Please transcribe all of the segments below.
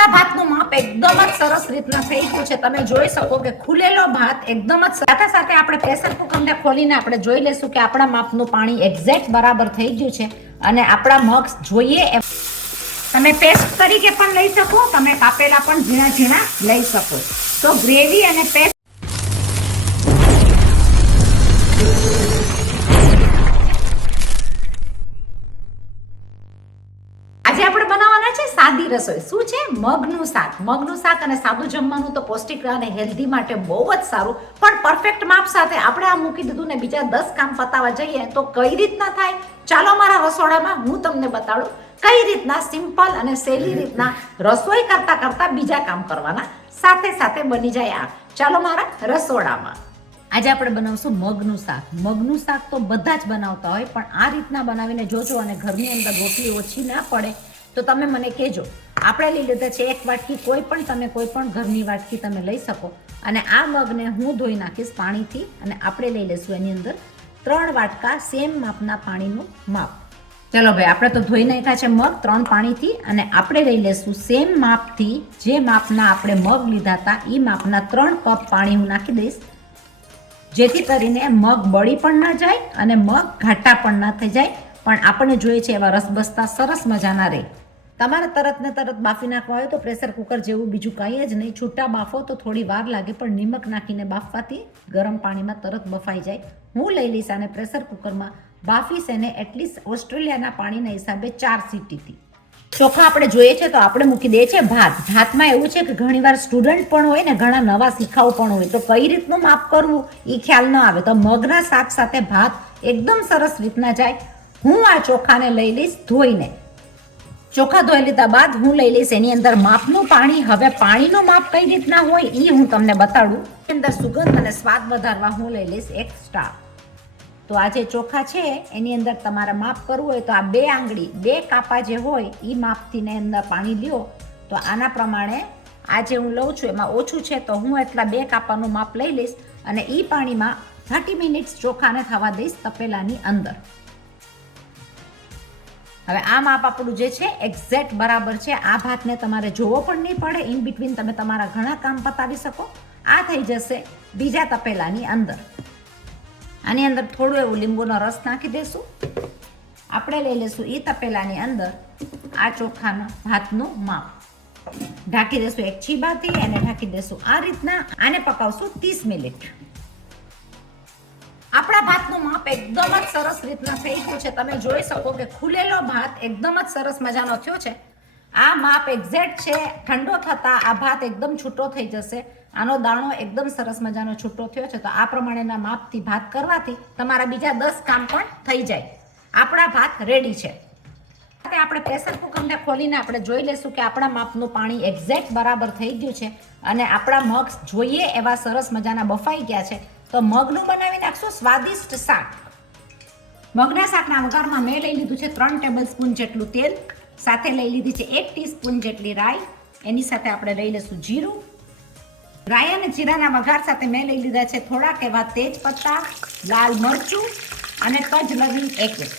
આપણા ભાતનું માપ એકદમ જ સરસ રીતના થઈ ગયું છે. તમે જોઈ શકો કે ખુલેલો ભાત એકદમ જ સાથે સાથે આપણે પ્રેશર કુકરને ખોલીને આપણે જોઈ લેશું કે આપણા માપનું પાણી એક્ઝેક્ટ બરાબર થઈ ગયું છે અને આપણા મગ જોઈએ તમે પેસ્ટ તરીકે પણ લઈ શકો, તમે કાપેલા પણ ઝીણા ઝીણા લઈ શકો. તો ગ્રેવી અને પેસ્ટ આજે આપણે બનાવવાના છે સાદી રસોઈ. શું છે? મગનું શાક. મગનું શાક અને સાદું જમવાનું તો પૌષ્ટિક અને હેલ્ધી માટે બહુ જ સારું, પણ પરફેક્ટ માપ સાથે આપણે આ મૂકી દીધું ને બીજા 10 કામ પતાવવા જઈએ તો કઈ રીતના થાય? ચાલો મારા રસોડામાં હું તમને બતાડું કઈ રીતના સિમ્પલ અને સહેલી રીતના રસોઈ કરતા કરતા બીજા કામ કરવાના સાથે સાથે બની જાય આ. ચાલો મારા રસોડામાં. આજે આપણે બનાવશું મગનું શાક. મગનું શાક તો બધા જ બનાવતા હોય, પણ આ રીતના બનાવીને જોજો અને ઘરની અંદર રોટલી ઓછી ના પડે તો તમે મને કહેજો. આપણે લઈ લીધા છે 1 વાટકી, કોઈ પણ ઘરની વાટકી તમે લઈ શકો. અને આ મગને હું ધોઈ નાખીશ પાણીથી અને આપણે લઈ લઈશું એની અંદર 3 વાટકા સેમ માપના પાણીનું માપ. ચલો ભાઈ, આપણે તો ધોઈ નાખ્યા છે મગ 3 પાણીથી અને આપણે લઈ લઈશું સેમ માપથી, જે માપના આપણે મગ લીધા હતા એ માપના 3 કપ પાણી હું નાખી દઈશ, જેથી કરીને મગ બળી પણ ના જાય અને મગ ઘાટા પણ ના થઈ જાય, પણ આપણને જોઈએ છે એવા રસબસતા સરસ મજાના રહે. તમારે તરત ને તરત બાફી નાખવા હોય તો પ્રેશર કુકર જેવું બીજું કંઈ જ નહીં. છૂટા બાફો તો થોડી વાર લાગે, પણ નિમક નાખીને બાફવાથી ગરમ પાણીમાં તરત બફાઈ જાય. હું લઈ લઈશ આને પ્રેશર કુકરમાં, બાફીશ એને એટલીસ્ટ ઓસ્ટ્રેલિયાના પાણીના હિસાબે 4 સીટીથી. ચોખા આપણે જોઈએ છે તો આપણે મૂકી દઈએ છીએ ભાત. ભાતમાં એવું છે કે ઘણીવાર સ્ટુડન્ટ પણ હોય ને ઘણા નવા શીખાવ પણ હોય, તો કઈ રીતનું માપ કરવું એ ખ્યાલ ન આવે, તો મગના શાક સાથે ભાત એકદમ સરસ રીતના જાય. હું આ ચોખાને લઈ લઈશ ધોઈને. ચોખા ધોઈ લીધા બાદ હું લઈ લઈશ એની અંદર માપનું પાણી. હવે પાણીનું માપ કઈ રીતના હોય એ હું તમને બતાડું. એની અંદર સુગંધ અને સ્વાદ વધારવા હું લઈ લઈશ 1 સ્ટાર. તો આ જે ચોખા છે એની અંદર તમારે માપ કરવું હોય તો આ 2 આંગળી 2 કાપા જે હોય એ માપથી ને અંદર પાણી લ્યો. તો આના પ્રમાણે આ જે હું લઉં છું એમાં ઓછું છે તો હું એટલા 2 કાપાનું માપ લઈ લઈશ અને એ પાણીમાં 30 મિનિટ્સ ચોખાને થવા દઈશ તપેલાની અંદર. હવે આ માપ આપણું જે છે એક્ઝેક્ટ બરાબર છે. આ ભાતને તમારે જોવો પણ નહીં પડે, ઇન બિટવીન તમે તમારા ઘણા કામ પતાવી શકો. આ થઈ જશે બીજા તપેલાની અંદર. આની અંદર થોડું એવું લીંબુનો રસ નાખી દઈશું. આપણે લઈ લઈશું એ તપેલાની અંદર આ ચોખાના ભાતનું માપ. ઢાંકી દઈશું એક છીબાથી અને ઢાંકી દઈશું આ રીતના. આને પકાવશું 30 મિનિટ. આપણા ભાતનું માપ એકદમ જ સરસ રીતના થઈ ગયું છે. તમે જોઈ શકો કે ખુલેલો ભાત એકદમ જ સરસ મજાનો થયો છે. આ માપ એક્ઝેક્ટ છે. ઠંડો થતા આ ભાત એકદમ છૂટો થઈ જશે. આનો દાણો એકદમ સરસ મજાનો છૂટો થયો છે. તો આ પ્રમાણેના માપથી ભાત કરવાથી તમારા બીજા 10 કામ પણ થઈ જાય. આપણા ભાત રેડી છે. આપણે પ્રેશર કુકરને ખોલીને આપણે જોઈ લઈશું કે આપણા માપનું પાણી એક્ઝેક્ટ બરાબર થઈ ગયું છે અને આપણા મગ જોઈએ એવા સરસ મજાના બફાઈ ગયા છે. તો મગનું બનાવી નાખશું સ્વાદિષ્ટ શાક. મગના શાકના વઘારમાં મેં લઈ લીધું છે 3 ટેબલ સ્પૂન જેટલું તેલ, સાથે લઈ લીધી છે 1 ટીસ્પૂન જેટલી રાઈ, એની સાથે આપણે લઈ લઈશું જીરું. રાઈ અને જીરાના વઘાર સાથે મેં લઈ લીધા છે થોડાક એવા તેજ પત્તા, લાલ મરચું અને તજ લવિંગ 1.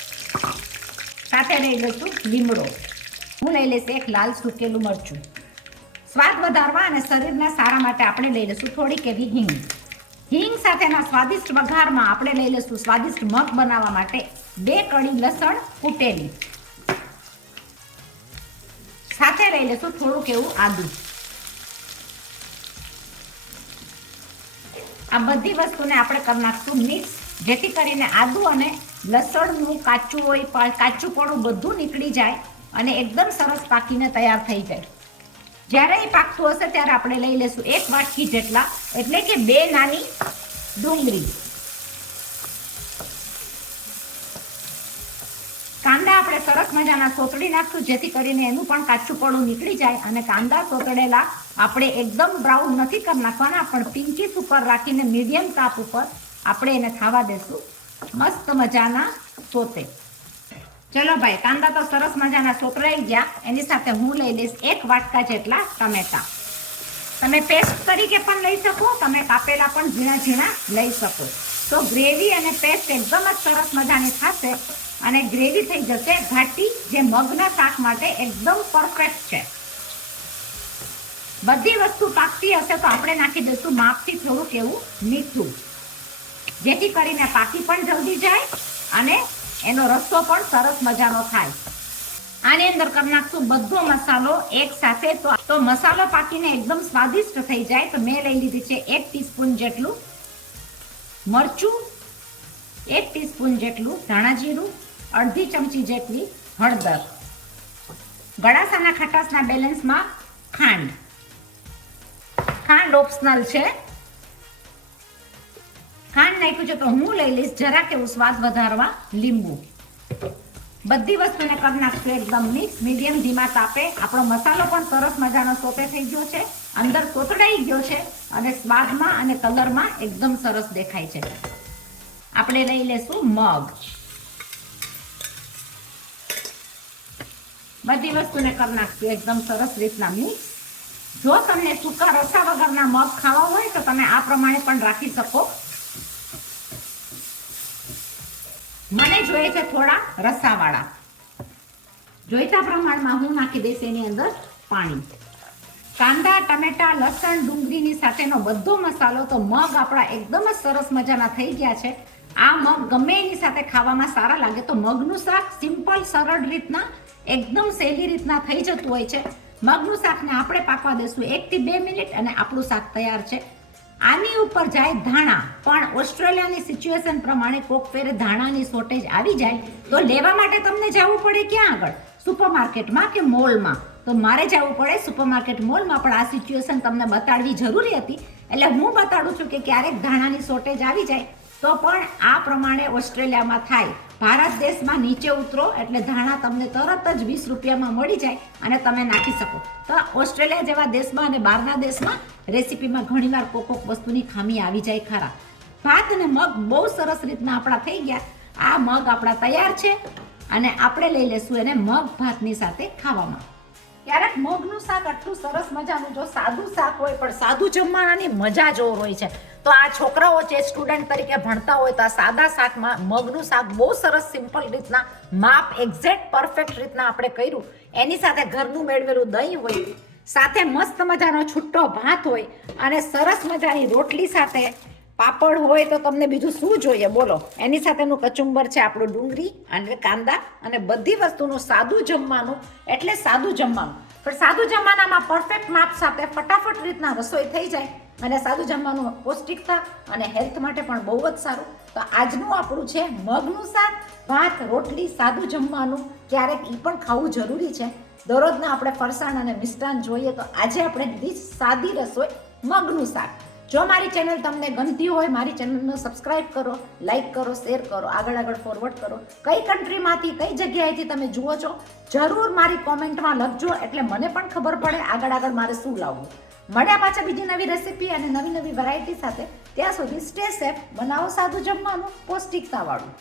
સાથે લઈ લઈશું લીમડો. હું લઈ લઈશ 1 લાલ સૂકેલું મરચું. સ્વાદ વધારવા અને શરીરના સારા માટે આપણે લઈ લઈશું થોડીક એવી હિંગ. હિંગ સાથેના સ્વાદિષ્ટ વઘારમાં આપણે લઈ લઈશું સ્વાદિષ્ટ મગ બનાવવા માટે 2 કળી લસણ કૂટેલી. સાથે લઈ લઈશું થોડુંક એવું આદુ. આ બધી વસ્તુને આપણે કરી નાખશું મિક્સ, જેથી કરીને આદુ અને લસણનું કાચું હોય કાચુંપણું બધું નીકળી જાય અને એકદમ સરસ પાકીને તૈયાર થઈ જાય. જ્યારે એ પાકતું હશે ત્યારે આપણે લઈ લઈશું 1 વાટકી જેટલા, એટલે કે 2 નાની ડુંગળી. કાંદા આપણે સરસ મજાના સોતળી નાખશું, જેથી કરીને એનું પણ કાચુંપણું નીકળી જાય. અને કાંદા સોતળેલા આપણે એકદમ બ્રાઉન નથી કરી નાખવાના, પણ પિંચીસ ઉપર રાખીને મીડિયમ તાપ ઉપર આપણે એને ખાવા દેશું મસ્ત મજાના સોતે. ચલો ભાઈ, કાંદા તો સરસ મજાના સોતરાઈ ગયા. એની સાથે હું લઈ લઈશ 1 વાટકા જેટલા ટમેટા. તમે પેસ્ટ તરીકે પણ લઈ શકો, તમે કાપેલા પણ ઝીણા ઝીણા લઈ શકો. તો ગ્રેવી અને પેસ્ટ એકદમ જ સરસ મજાની થશે અને ગ્રેવી થઈ જશે ઘાટી, જે મગના શાક માટે એકદમ પરફેક્ટ છે. બધી વસ્તુ પાકતી હશે તો આપણે નાખી દઈશું માપથી થોડુંક એવું મીઠું, જેથી કરીને પાકી પણ જલ્દી જાય અને એનો રસ્સો પણ સરસ મજાનો થાય. આની અંદર કરી નાખશું બધો મસાલો એક સાથે. તો મસાલો પાકીને એકદમ સ્વાદિષ્ટ થઈ જાય તો મેં લઈ લીધી છે 1 ટીસ્પૂન જેટલું મરચું, 1 ટીસ્પૂન જેટલું ધાણા જીરું, અડધી ચમચી જેટલી હળદર, ગળાસાના ખટાશના બેલેન્સમાં ખાંડ. ખાંડ ઓપ્શનલ છે, ખાંડ નાખ્યું છે તો હું લઈ લઈશ જરાક એવું સ્વાદ વધારવા લીંબુ. બધી વસ્તુને કરી નાખશું એકદમ મિક્સ. મીડિયમ ધીમા તાપે. આપણો મસાલો પણ સરસ મજાનો સોતે થઈ ગયો છે, અંદર તોતડાઈ ગયો છે અને સ્વાદમાં અને કલરમાં એકદમ સરસ દેખાય છે. આપણે લઈ લેશું મગ. બધી વસ્તુને કરી નાખશું એકદમ સરસ રીતના મિક્સ. જો તમને સૂકા રસા વગરના મગ ખાવા હોય તો તમે આ પ્રમાણે પણ રાખી શકો. મને જોઈએ છે થોડા રસાવાળા. જોઈતા પ્રમાણમાં હું નાખી દઈશ એની અંદર પાણી. કાંદા, ટમેટા, લસણ, ડુંગળીની સાથેનો બધો મસાલો. તો મગ આપણા એકદમ જ સરસ મજાના થઈ ગયા છે. આ મગ ગમે એની સાથે ખાવામાં સારા લાગે. તો મગનું શાક સિમ્પલ સરળ રીતના એકદમ સહેલી રીતના થઈ જતું હોય છે. મગનું શાકને આપણે પાકવા દઈશું 1 થી 2 મિનિટ અને આપણું શાક તૈયાર છે. આની ઉપર જાય ધાણા. પણ ઓસ્ટ્રેલિયાની સિચ્યુએશન પ્રમાણે કોક ફેરે ધાણાની શોર્ટેજ આવી જાય તો લેવા માટે તમને જવું પડે ક્યાં આગળ? સુપરમાર્કેટમાં કે મોલમાં. તો મારે જવું પડે સુપરમાર્કેટ મોલમાં. પણ આ સિચ્યુએશન તમને બતાડવી જરૂરી હતી એટલે હું બતાડું છું કે ક્યારેક ધાણાની શોર્ટેજ આવી જાય તો પણ આ પ્રમાણે ઓસ્ટ્રેલિયામાં થાય. ભારત દેશમાં નીચે ઉતરો એટલે ધાણા તમને તરત જ 20 રૂપિયામાં મળી જાય અને તમે નાખી શકો. તો ઓસ્ટ્રેલિયા જેવા દેશમાં અને બહારના દેશમાં રેસીપીમાં ઘણીવાર કોક વસ્તુની ખામી આવી જાય ખરા. ભાત અને મગ બહુ સરસ રીતના આપણા થઈ ગયા. આ મગ આપણા તૈયાર છે અને આપણે લઈ લેશું એને મગ ભાતની સાથે ખાવામાં. ક્યારેક મગનું શાક આટલું સરસ મજાનું જો સાદું શાક હોય પણ સાદું જમવાની મજા જ ઓર હોય છે. તો આ છોકરાઓ જે સ્ટુડન્ટ તરીકે ભણતા હોય તો આ સાદા શાકમાં મગનું શાક બહુ સરસ સિમ્પલ રીતના માપ એક્ઝેક્ટ પરફેક્ટ રીતના આપણે કર્યું. એની સાથે ઘરનું મેળવેલું દહીં હોય, સાથે મસ્ત મજાનો છૂટો ભાત હોય અને સરસ મજાની રોટલી સાથે પાપડ હોય તો તમને બીજું શું જોઈએ બોલો. એની સાથેનું કચુંબર છે આપણું ડુંગળી અને કાંદા અને બધી વસ્તુનું સાદું જમવાનું. એટલે સાદું જમવાનું પણ સાદું જમવાનામાં પરફેક્ટ માપ સાથે ફટાફટ રીતના રસોઈ થઈ જાય અને સાદું જમવાનું પૌષ્ટિકતા અને હેલ્થ માટે પણ બહુ જ સારું. તો આજનું આપણું છે મગનું શાક, ભાત, રોટલી, સાદું જમવાનું. ક્યારેક એ પણ ખાવું જરૂરી છે. દરરોજના આપણે ફરસાણ અને મિષ્ટાન જોઈએ તો આજે આપણે દીધી સાદી રસોઈ મગનું શાક. જો મારી ચેનલ તમને ગમતી હોય મારી ચેનલને સબસ્ક્રાઇબ કરો, લાઇક કરો, શેર કરો, આગળ ફોરવર્ડ કરો. કઈ કન્ટ્રીમાંથી કઈ જગ્યાએથી તમે જુઓ છો જરૂર મારી કોમેન્ટમાં લખજો એટલે મને પણ ખબર પડે આગળ મારે શું લાવવું. મળ્યા પાછા બીજી નવી રેસીપી અને નવી વેરાયટી સાથે. ત્યાં સુધી સ્ટે સેફ, બનાવો સાદું જમવાનું પૌષ્ટિકતાવાળું.